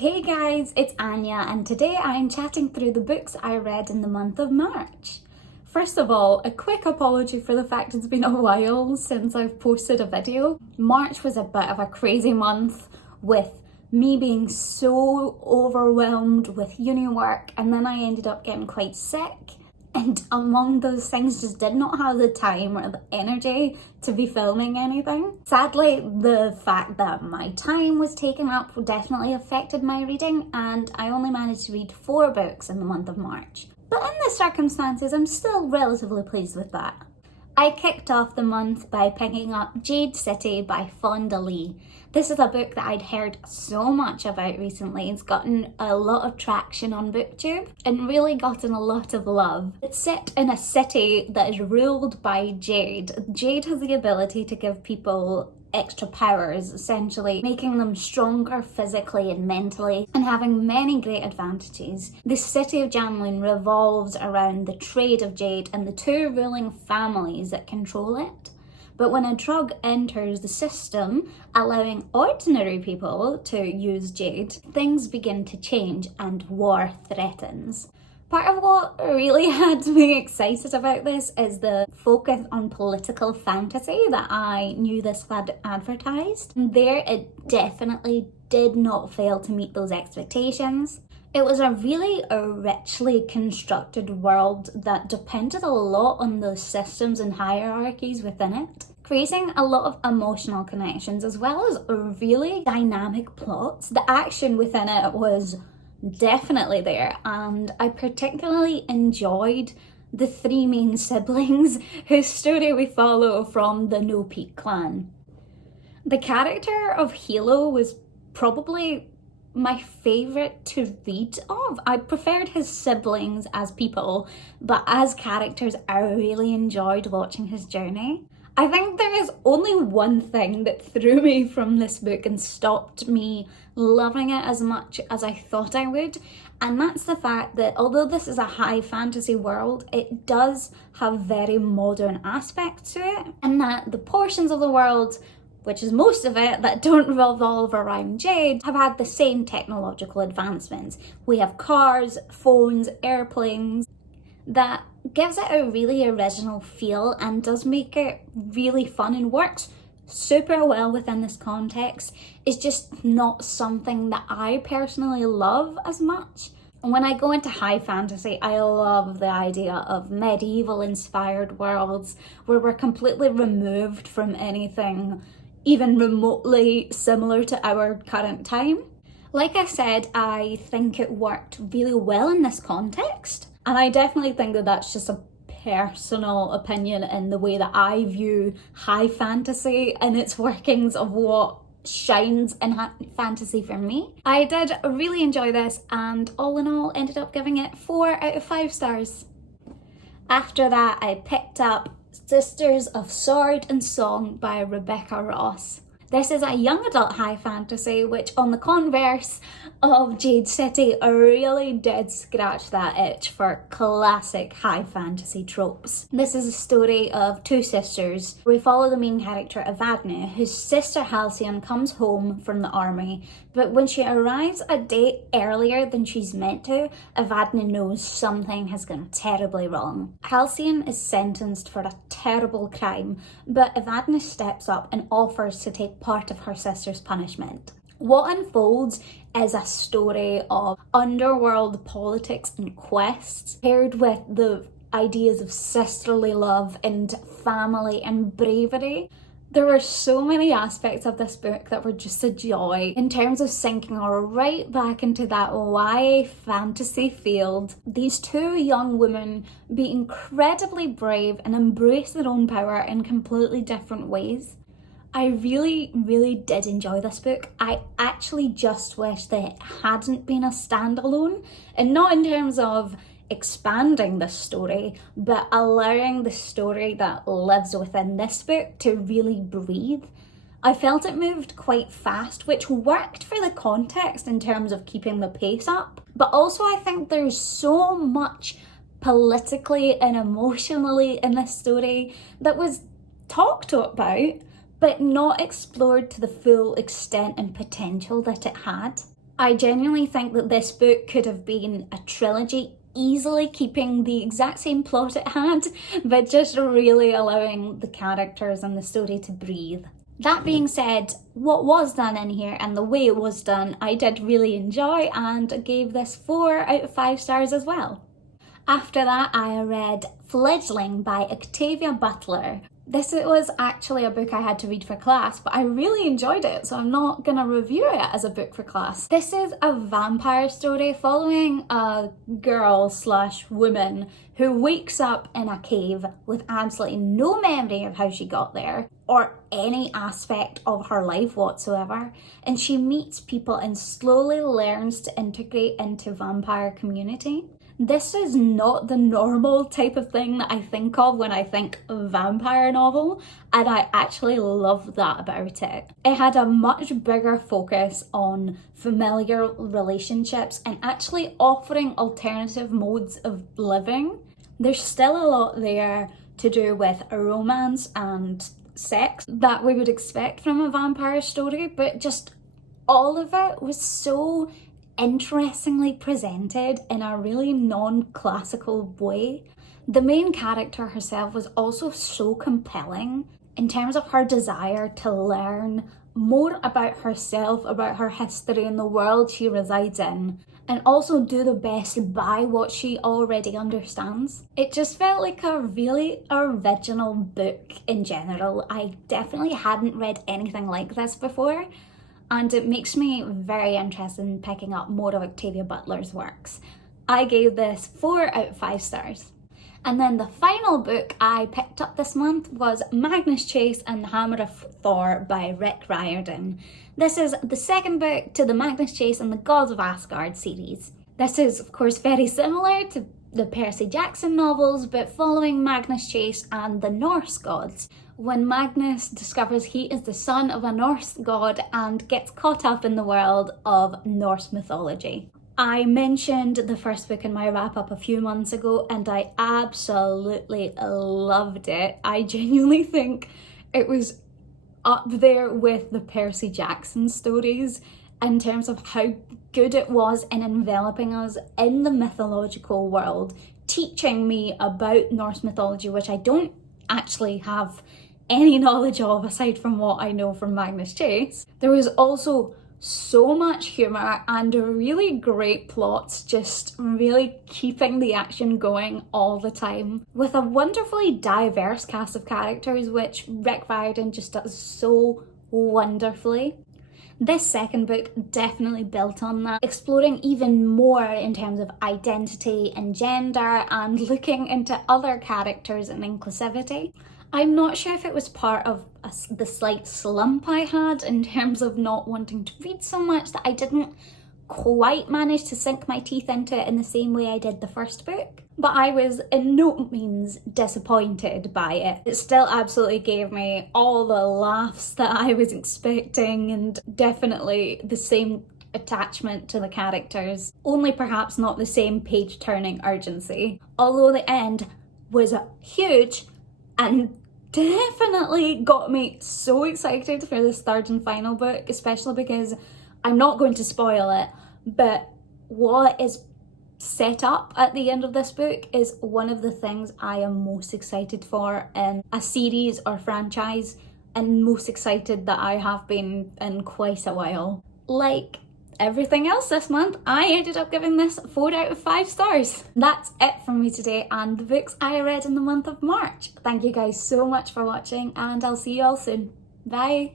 Hey guys, it's Anya and today I'm chatting through the books I read in the month of March. First of all, a quick apology for the fact it's been a while since I've posted a video. March was a bit of a crazy month with me being so overwhelmed with uni work, and then I ended up getting quite sick. And among those things, just did not have the time or the energy to be filming anything. Sadly, the fact that my time was taken up definitely affected my reading, and I only managed to read 4 books in the month of March. But in the circumstances, I'm still relatively pleased with that. I kicked off the month by picking up Jade City by Fonda Lee. This is a book that I'd heard so much about recently. It's gotten a lot of traction on BookTube and really gotten a lot of love. It's set in a city that is ruled by Jade. Jade has the ability to give people extra powers, essentially making them stronger physically and mentally and having many great advantages. The city of Janloon revolves around the trade of jade and the 2 ruling families that control it. But when a drug enters the system, allowing ordinary people to use jade, things begin to change and war threatens. Part of what really had me excited about this is the focus on political fantasy that I knew this had advertised. And there, it definitely did not fail to meet those expectations. It was a really richly constructed world that depended a lot on the systems and hierarchies within it, creating a lot of emotional connections as well as really dynamic plots. The action within it was definitely there, and I particularly enjoyed the 3 main siblings whose story we follow from the No Peak clan. The character of Hilo was probably my favourite to read of. I preferred his siblings as people, but as characters I really enjoyed watching his journey. I think there is only one thing that threw me from this book and stopped me loving it as much as I thought I would, and that's the fact that although this is a high fantasy world, it does have very modern aspects to it, and that the portions of the world, which is most of it, that don't revolve around jade, have had the same technological advancements. We have cars, phones, airplanes. That gives it a really original feel and does make it really fun and works super well within this context. It's just not something that I personally love as much. When I go into high fantasy, I love the idea of medieval inspired worlds where we're completely removed from anything even remotely similar to our current time. Like I said, I think it worked really well in this context. And I definitely think that that's just a personal opinion in the way that I view high fantasy and its workings of what shines in fantasy for me. I did really enjoy this, and all in all ended up giving it 4 out of 5 stars. After that, I picked up Sisters of Sword and Song by Rebecca Ross. This is a young adult high fantasy, which on the converse of Jade City really did scratch that itch for classic high fantasy tropes. This is a story of 2 sisters. We follow the main character Evadne, whose sister Halcyon comes home from the army, but when she arrives a day earlier than she's meant to, Evadne knows something has gone terribly wrong. Halcyon is sentenced for a terrible crime, but Evadne steps up and offers to take part of her sister's punishment. What unfolds is a story of underworld politics and quests paired with the ideas of sisterly love and family and bravery. There were so many aspects of this book that were just a joy in terms of sinking right back into that YA fantasy field. These 2 young women be incredibly brave and embrace their own power in completely different ways. I really did enjoy this book. I actually just wish that it hadn't been a standalone, and not in terms of expanding this story, but allowing the story that lives within this book to really breathe. I felt it moved quite fast, which worked for the context in terms of keeping the pace up, but also I think there's so much politically and emotionally in this story that was talked about but not explored to the full extent and potential that it had. I genuinely think that this book could have been a trilogy, easily keeping the exact same plot it had, but just really allowing the characters and the story to breathe. That being said, what was done in here and the way it was done, I did really enjoy and gave this 4 out of 5 stars as well. After that, I read Fledgling by Octavia Butler. This was actually a book I had to read for class, but I really enjoyed it, so I'm not gonna review it as a book for class. This is a vampire story following a girl/woman who wakes up in a cave with absolutely no memory of how she got there or any aspect of her life whatsoever, and she meets people and slowly learns to integrate into vampire community. This is not the normal type of thing that I think of when I think vampire novel, and I actually love that about it. It had a much bigger focus on familiar relationships and actually offering alternative modes of living. There's still a lot there to do with romance and sex that we would expect from a vampire story, but just all of it was so interestingly presented in a really non-classical way. The main character herself was also so compelling in terms of her desire to learn more about herself, about her history and the world she resides in, and also do the best by what she already understands. It just felt like a really original book in general. I definitely hadn't read anything like this before, and it makes me very interested in picking up more of Octavia Butler's works. I gave this 4 out of 5 stars. And then the final book I picked up this month was Magnus Chase and the Hammer of Thor by Rick Riordan. This is the second book to the Magnus Chase and the Gods of Asgard series. This is, of course, very similar to the Percy Jackson novels, but following Magnus Chase and the Norse gods, when Magnus discovers he is the son of a Norse god and gets caught up in the world of Norse mythology. I mentioned the first book in my wrap-up a few months ago and I absolutely loved it. I genuinely think it was up there with the Percy Jackson stories in terms of how good it was in enveloping us in the mythological world, teaching me about Norse mythology, which I don't actually have any knowledge of aside from what I know from Magnus Chase. There was also so much humour and really great plots, just really keeping the action going all the time, with a wonderfully diverse cast of characters, which Rick Riordan just does so wonderfully. This second book definitely built on that, exploring even more in terms of identity and gender and looking into other characters and inclusivity. I'm not sure if it was part of the slight slump I had in terms of not wanting to read so much that I didn't quite manage to sink my teeth into it in the same way I did the first book. But I was in no means disappointed by it. It still absolutely gave me all the laughs that I was expecting and definitely the same attachment to the characters, only perhaps not the same page-turning urgency. Although the end was huge and definitely got me so excited for this third and final book, especially because I'm not going to spoil it, but what is set up at the end of this book is one of the things I am most excited for in a series or franchise, and most excited that I have been in quite a while. Like everything else this month, I ended up giving this 4 out of 5 stars. That's it from me today and the books I read in the month of March. Thank you guys so much for watching and I'll see you all soon. Bye!